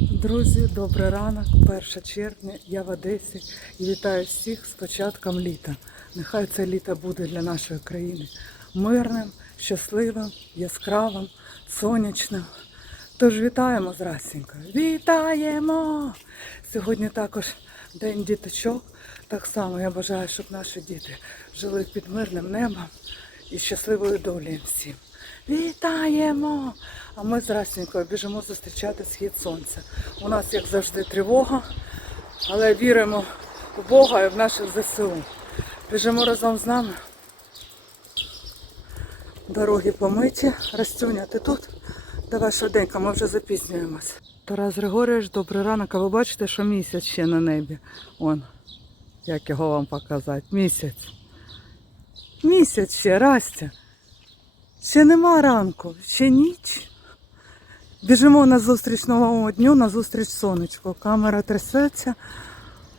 Друзі, добрий ранок, 1 червня, я в Одесі і вітаю всіх з початком літа. Нехай це літо буде для нашої країни мирним, щасливим, яскравим, сонячним. Тож вітаємо з. Вітаємо! Сьогодні також День діточок. Так само я бажаю, щоб наші діти жили під мирним небом і щасливою долею всім. Вітаємо! А ми з Расінькою біжимо зустрічати схід сонця. У нас, як завжди, тривога, але віримо в Бога і в наших ЗСУ. Біжимо разом з нами. Дороги помиті. Растюня, ти тут? Давай швиденько, ми вже запізнюємось. Тарас Григорійович, добрий ранок. А ви бачите, що місяць ще на небі. Он, як його вам показати. Місяць. Місяць ще, Растя. Ще нема ранку, ще ніч. Біжимо на зустріч новому дню, на зустріч сонечку. Камера трясеться.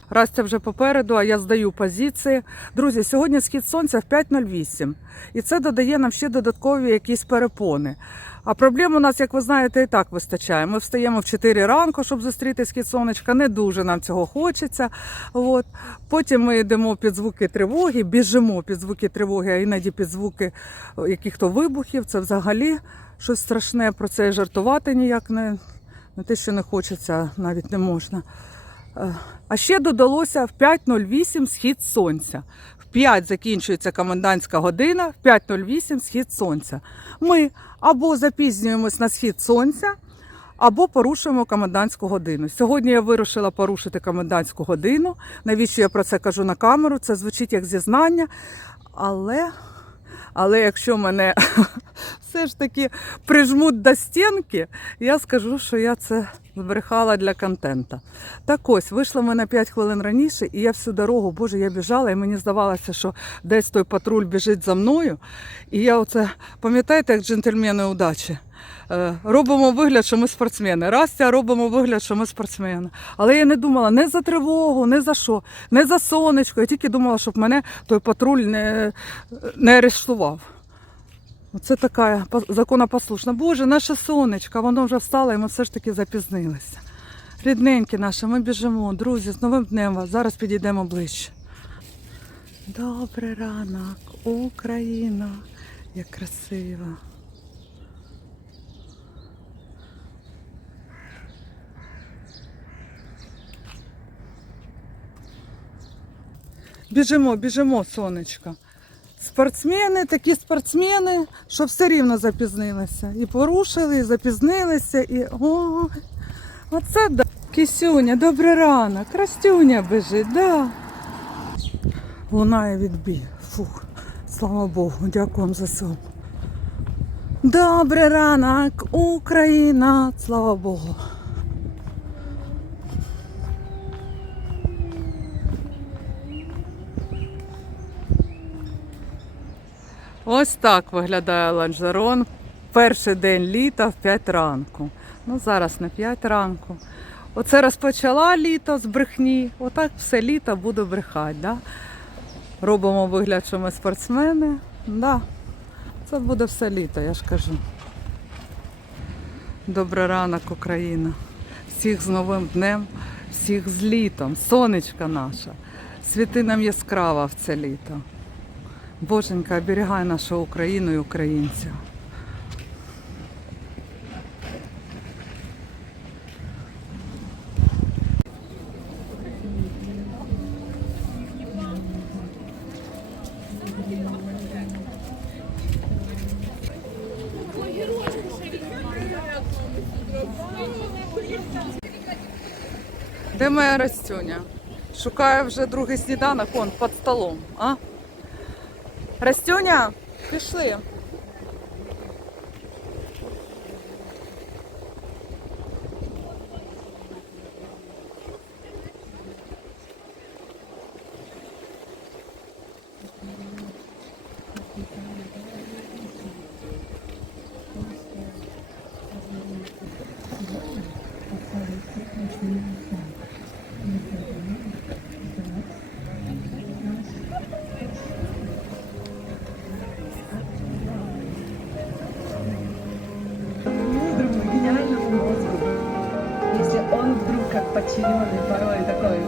Растя вже попереду, а я здаю позиції. Друзі, сьогодні схід сонця в 5.08. І це додає нам ще додаткові якісь перепони. А проблем у нас, як ви знаєте, і так вистачає. Ми встаємо в 4 ранку, щоб зустріти схід сонечка. Не дуже нам цього хочеться. От. Потім ми йдемо під звуки тривоги, біжимо під звуки тривоги, а іноді під звуки яких-то вибухів. Це взагалі щось страшне. Про це жартувати ніяк не, не те, що не хочеться, навіть не можна. Е, А ще додалося в 5.08 схід сонця. В 5 закінчується комендантська година, в 5.08 схід сонця. Ми або запізнюємось на схід сонця, або порушуємо комендантську годину. Сьогодні я вирішила порушити комендантську годину. Навіщо я про це кажу на камеру? Це звучить як зізнання. Але, але якщо мене все ж таки прижмуть до стінки, я скажу, що я це збрехала для контента. Так ось, вийшла ми на 5 хвилин раніше, і я всю дорогу, боже, я біжала, і мені здавалося, що десь той патруль біжить за мною. І я оце, пам'ятаєте, як джентльмени удачі? Е, Робимо вигляд, що ми спортсмени. Растя робимо вигляд, що ми спортсмени. Але я не думала не за тривогу, не за що, не за сонечко. Я тільки думала, щоб мене той патруль не, не арештував. Оце така законопослушна. Боже, наше сонечко, воно вже встало і ми все ж таки запізнилися. Рідненькі наші, ми біжимо. Друзі, з новим днем вас. Зараз підійдемо ближче. Добрий ранок, Україна, як красиво. Біжимо, біжимо, сонечко. Спортсмени, такі спортсмени, що все рівно запізнилися. І порушили, і запізнилися, і ой, оце да. Кисюня, добрий ранок, Растюня біжить, да. Лунає відбій. Фух, слава Богу, дякую вам за сон. Добрий ранок, Україна, слава Богу. Ось так виглядає ланжерон. Перший день літа в 5 ранку. Ну, зараз не 5 ранку. Оце розпочала літо з брехні. Отак все літо буду брехати. Да? Робимо вигляд, що ми спортсмени. Да. Це буде все літо, я ж кажу. Добрий ранок, Україна. Всіх з новим днем, всіх з літом. Сонечка наша. Світи нам яскрава в це літо. Боженька, оберігай нашу Україну і українців. Де моя Растюня? Шукаю вже другий сніданок, он під столом, а? Растюня, пішли. Подчиненный порой такой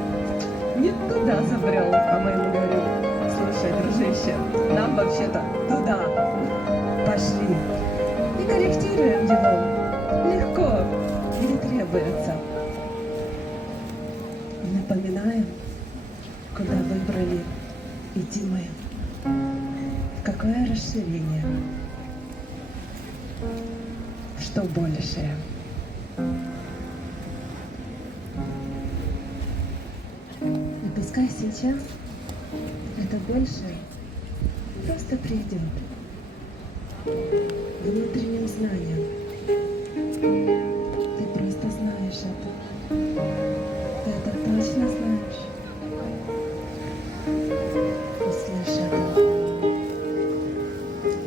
не туда забрел, а мы ему говорим, слушай, дружище, нам вообще-то туда, пошли. И корректируем его легко, где требуется. Напоминаем, куда выбрали идти мы, какое расширение, что большее. Пускай сейчас это большее просто придет внутренним знанием. Ты просто знаешь это. Ты это точно знаешь. И слышь это.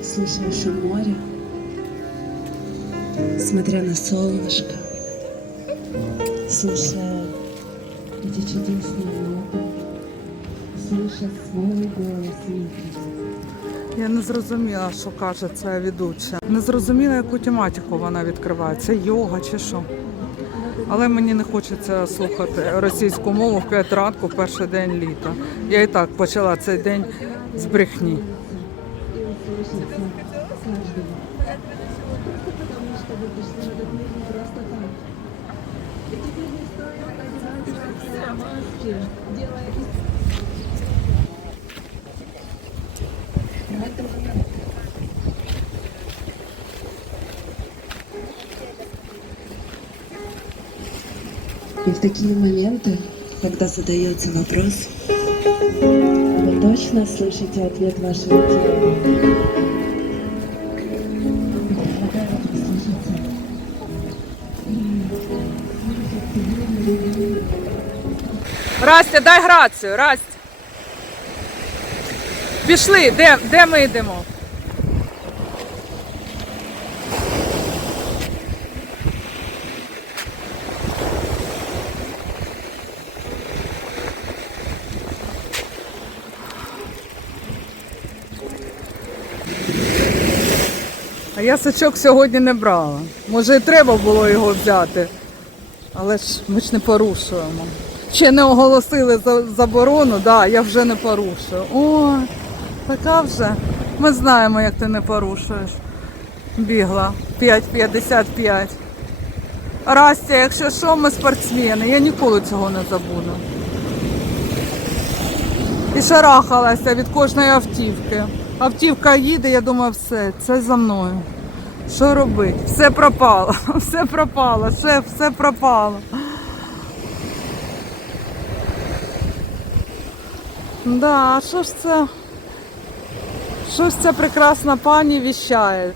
Слышишь шум моря, смотря на солнышко, слушая эти чудесные ноты, Я не зрозуміла, що каже ця ведуча. Не зрозуміла, яку тематику вона відкриває. Це йога чи що. Але мені не хочеться слухати російську мову в 5 ранку, перший день літа. Я і так почала цей день з брехні. Когда задается вопрос, вы точно слышите ответ вашего тела. Растя, дай грацію, Растя. Пішли, де, де ми йдемо? Я сачок сьогодні не брала. Може і треба було його взяти. Але ж ми ж не порушуємо. Ще не оголосили за заборону, да, я вже не порушую. О, така вже. Ми знаємо, як ти не порушуєш. Бігла 5,55. Растя, якщо що, ми спортсмени, я ніколи цього не забуду. І шарахалася від кожної автівки. Автівка їде, я думаю, все, це за мною. Що робити? Все пропало, все пропало, все, все пропало. Да, що ж це? Що ж ця прекрасна пані віщає?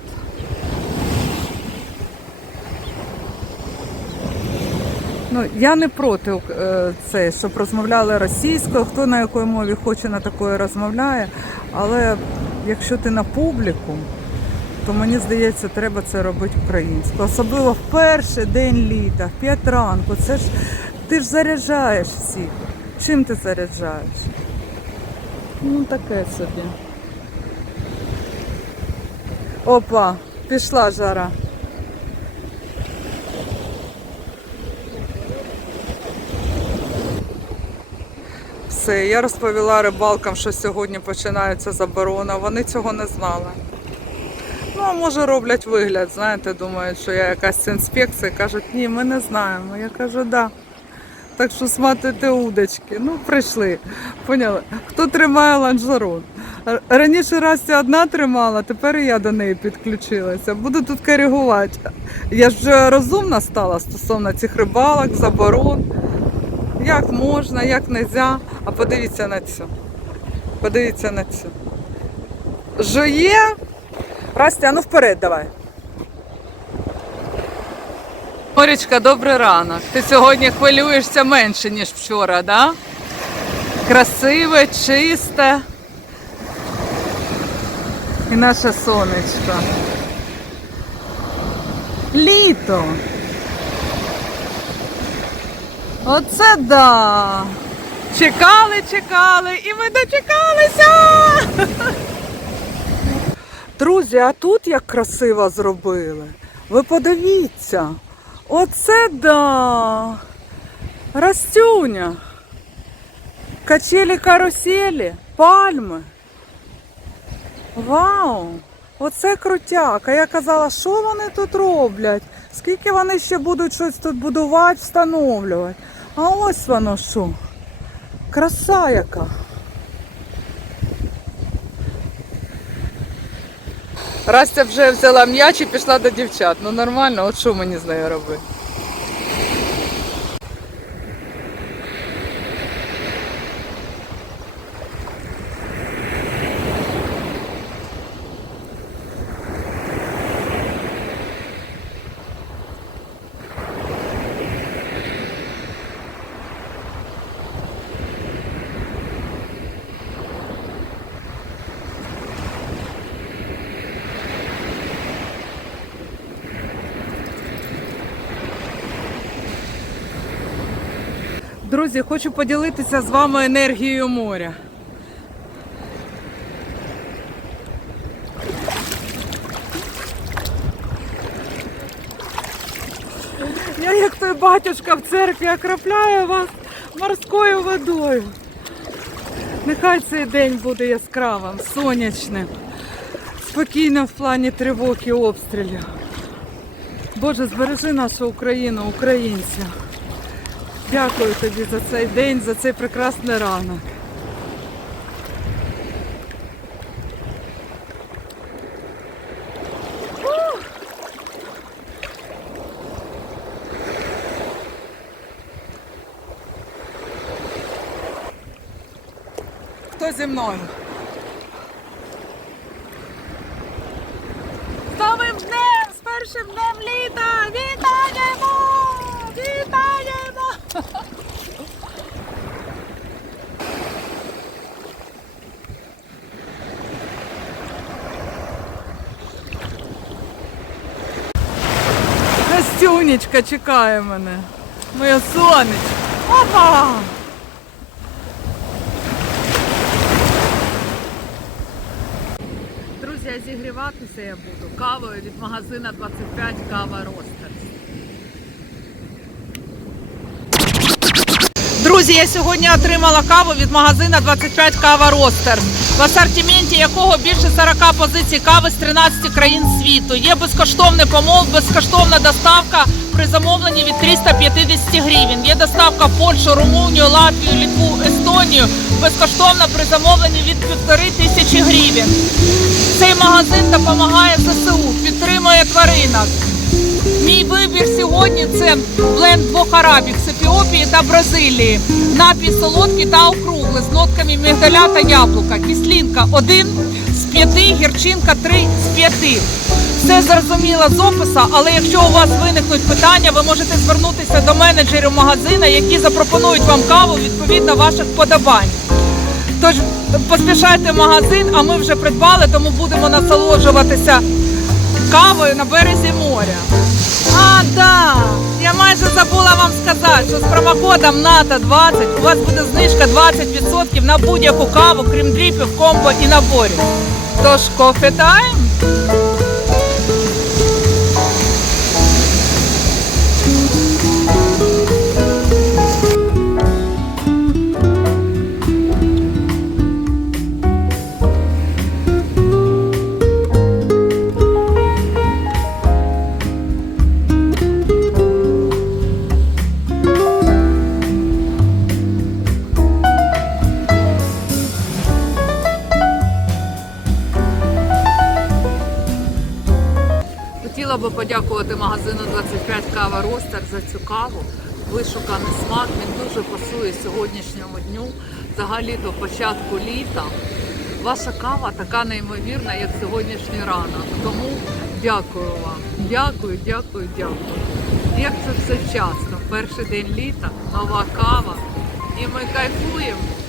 Ну, я не проти е, це, щоб розмовляли російською, хто на якій мові хоче на такої розмовляє. Але якщо ти на публіку, то мені здається, треба це робити українською. Особливо в перший день літа, в 5 ранку. Це ж ти ж заряджаєш всіх. Чим ти заряджаєш? Ну, таке собі. Опа, пішла жара. Все, я розповіла рибалкам, що сьогодні починається заборона. Вони цього не знали. Ну, а може роблять вигляд, знаєте, думають, що я якась з інспекції. Кажуть, ні, ми не знаємо. Я кажу, да. Так що сматите удочки. Ну, прийшли. Поняли? Хто тримає ланжерон? Раніше Растя одна тримала, тепер я до неї підключилася. Буду тут коригувати. Я ж вже розумна стала стосовно цих рибалок, заборон. Як можна, як нельзя. А подивіться на цю. Подивіться на цю. Жує. Растя, ну вперед давай. Морічка, добрий ранок. Ти сьогодні хвилюєшся менше, ніж вчора, да? Красиве, чисте. І наше сонечко. Літо. Оце да. Чекали, чекали, і ми дочекалися. Друзі, а тут як красиво зробили. Ви подивіться. Оце да. Растюня. Качелі каруселі, пальми. Вау! Оце крутяк. А я казала, що вони тут роблять? Скільки вони ще будуть щось тут будувати, встановлювати? А ось воно що. Краса яка. Растя вже взяла м'яч і пішла до дівчат. Ну нормально, от що мені з нею робити? Друзі, хочу поділитися з вами енергією моря. Я як той батюшка в церкві окропляю вас морською водою. Нехай цей день буде яскравим, сонячним, спокійним в плані тривог і обстрілів. Боже, збережи нашу Україну, українців. Дякую тобі за цей день, за цей прекрасний ранок. Хто зі мною? З новим днем! З першим днем літа! Вітаємо! Вітаємо! Настюнечка чекає мене. Моє сонечко. Опа! Друзі, зігріватися я буду кавою від магазина 25 кава Ростер. Друзі, я сьогодні отримала каву від магазина 25 кава Ростер, в асортименті якого більше 40 позицій кави з 13 країн світу. Є безкоштовний помол, безкоштовна доставка при замовленні від 350 гривень. Є доставка в Польщу, Румунію, Латвію, Літву, Естонію. Безкоштовно при замовленні від 1500 тисячі гривень. Цей магазин допомагає ЗСУ, підтримує тваринок. Мій вибір сьогодні це бленд двох арабік з Ефіопії та Бразилії. Напій солодкий та з нотками мигдаля та яблука. Кислинка 1 з 5, гірчинка 3 з 5. Все зрозуміло з опису, але якщо у вас виникнуть питання, ви можете звернутися до менеджерів магазину, які запропонують вам каву відповідно ваших подобань. Тож поспішайте в магазин, а ми вже придбали, тому будемо насолоджуватися кавою на березі моря. А, да! Я майже забула вам сказати, що з промокодом НАТО20 у вас буде знижка 20% на будь-яку каву, крім дріпів, комбо і наборів. Тож кофе тайм? 25 кава Ростер за цю каву. Вишуканий смак. Він дуже пасує сьогоднішньому дню, взагалі до початку літа. Ваша кава така неймовірна, як сьогоднішній ранок. Тому дякую вам. Дякую, дякую, дякую. Як це все вчасно. Перший день літа, нова кава. І ми кайфуємо.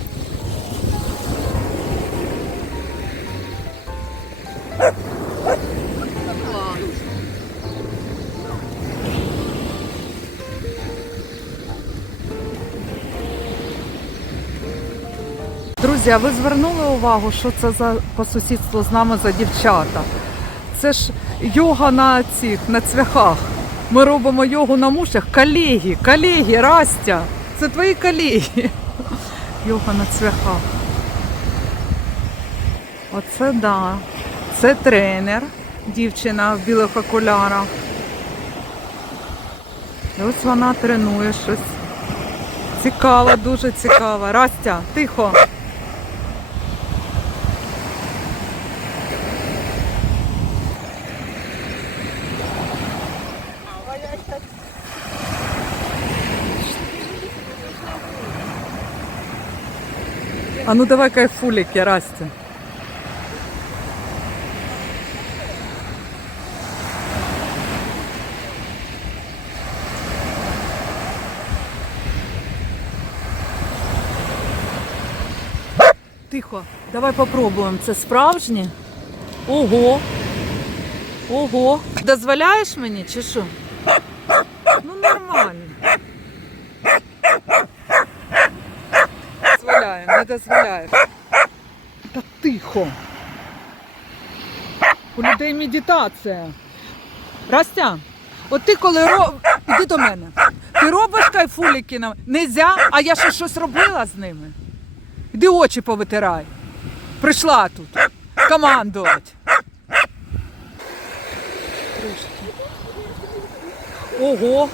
Друзі, а ви звернули увагу, що це за по сусідству з нами за дівчата? Це ж йога на цих на цвяхах. Ми робимо йогу на мушах. Колеги, колеги, Растя, це твої колії. Йога на цвяхах. Оце да. Це тренер, дівчина в білих окулярах. І ось вона тренує щось. Цікаво, дуже цікаво. Растя, тихо. А ну давай кайфулики, Растя. Тихо, давай попробуємо. Це справжнє? Ого. Ого. Дозволяєш мені чи що? Ну нормально. Дозволяю. Та тихо. У людей медитація. Растя, от ти коли ро... Іди до мене. Ти робиш кайфуліки нам? Нельзя, а я ще щось робила з ними. Іди очі повитирай. Прийшла тут. Командувати. Ого.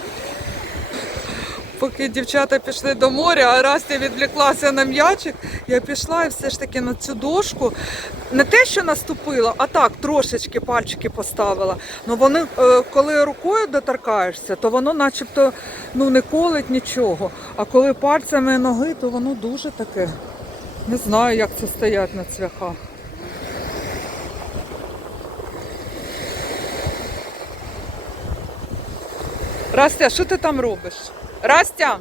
Поки дівчата пішли до моря, а Растя відвлеклася на м'ячик, я пішла і все ж таки на цю дошку. Не те, що наступила, а так трошечки пальчики поставила. Ну вони, е, коли рукою доторкаєшся, то воно начебто ну, не колить нічого. А коли пальцями ноги, то воно дуже таке. Не знаю, як це стоять на цвяхах. Растя, що ти там робиш? Растя!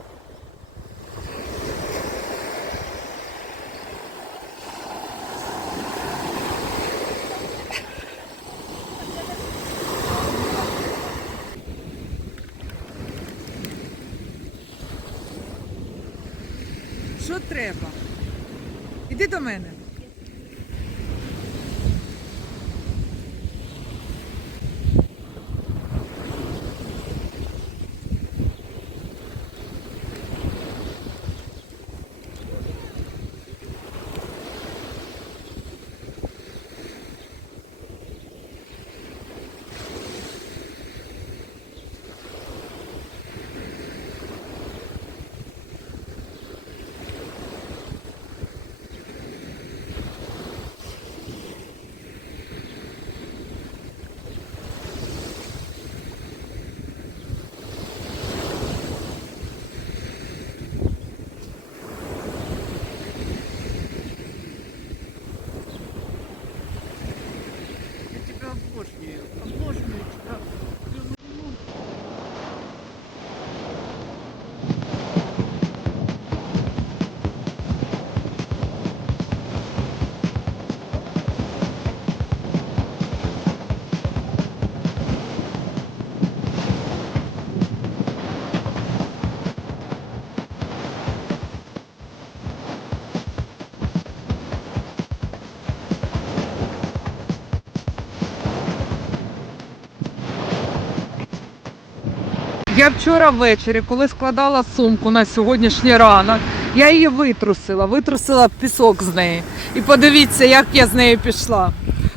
Я вчора ввечері, коли складала сумку на сьогоднішній ранок, я її витрусила, витрусила пісок з неї. І подивіться, як я з нею пішла.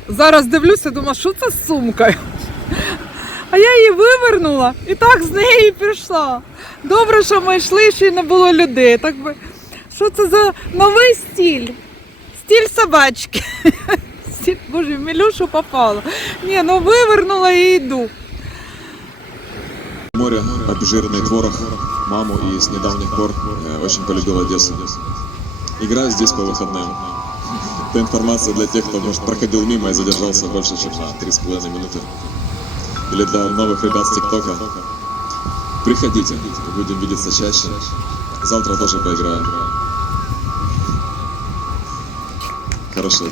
Зараз дивлюся, думаю, що це з сумкою? А я її вивернула і так з нею і пішла. Добре, що ми йшли, ще й не було людей. Так би, що це за новий стіль? Стіль собачки. Боже, в Мілюшу попало. Ні, ну вивернула і йду. Море, обжирный творог, маму и с недавних пор э, очень полюбил Одессу. Играю здесь по выходным. Это информация для тех, кто, может, проходил мимо и задержался больше, чем на 3,5 минуты. Или для новых ребят с ТикТока. Приходите, будем видеться чаще. Завтра тоже поиграем. Хорошо.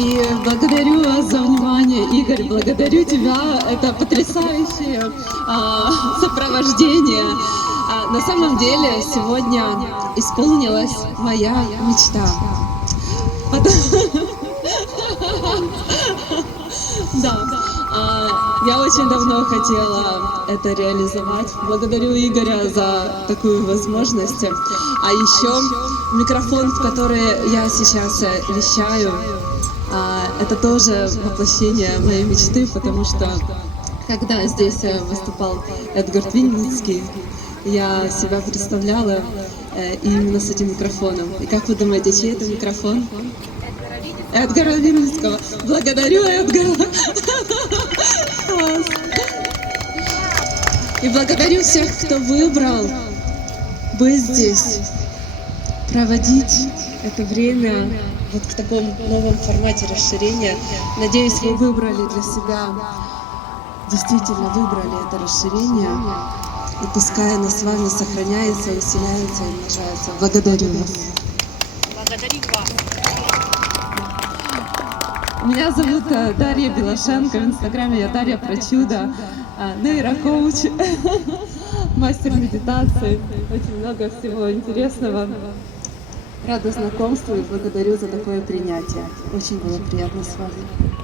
И благодарю вас за внимание, Игорь, благодарю тебя. Это потрясающее а, сопровождение. А, на самом деле сегодня исполнилась моя мечта. Да. А, Я очень давно хотела это реализовать. Благодарю Игоря за такую возможность. А еще микрофон, в который я сейчас э, вещаю, это тоже воплощение моей мечты, потому что когда здесь э, выступал Эдгард Винницкий, я себя представляла э, именно с этим микрофоном. И как вы думаете, чей это микрофон? Эдгара Винницкого. Благодарю Эдгара. И благодарю всех, кто выбрал быть здесь, проводить это время вот в таком новом формате расширения. Надеюсь, вы выбрали для себя, действительно выбрали это расширение. И пускай оно с вами сохраняется, усиляется и умножается. Благодарю вас. Меня зовут э, Дарья Белошенко, в инстаграме я Дарья Прочуда, э, нейрокоуч, мастер медитации, очень много всего интересного. Рада знакомству и благодарю за такое принятие. Очень было приятно с вами.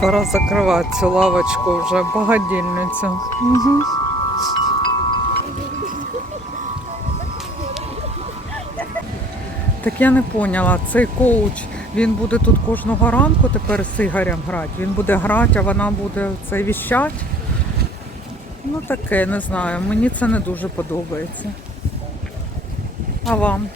Пора закривати цю лавочку вже багадільницю. Угу. Так я не поняла, цей коуч, він буде тут кожного ранку тепер з Ігорем грати. Він буде грати, а вона буде це віщать. Ну таке, не знаю. Мені це не дуже подобається. А вам?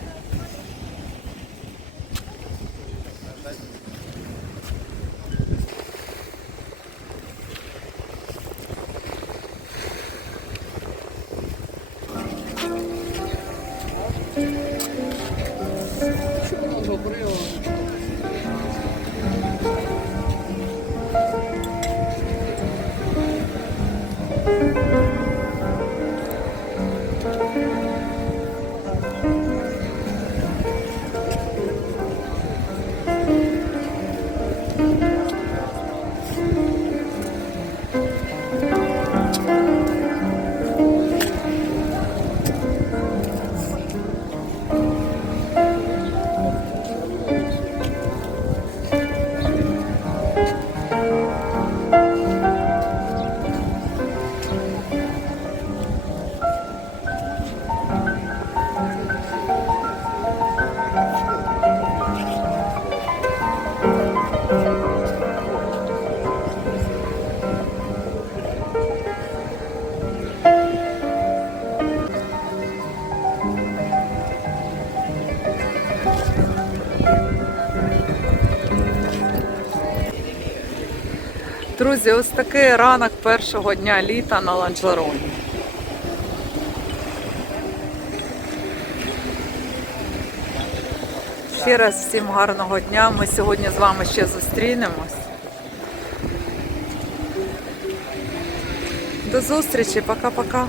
Друзі, ось такий ранок першого дня літа на Ланжероні. Ще раз всім гарного дня. Ми сьогодні з вами ще зустрінемось. До зустрічі, пока-пока.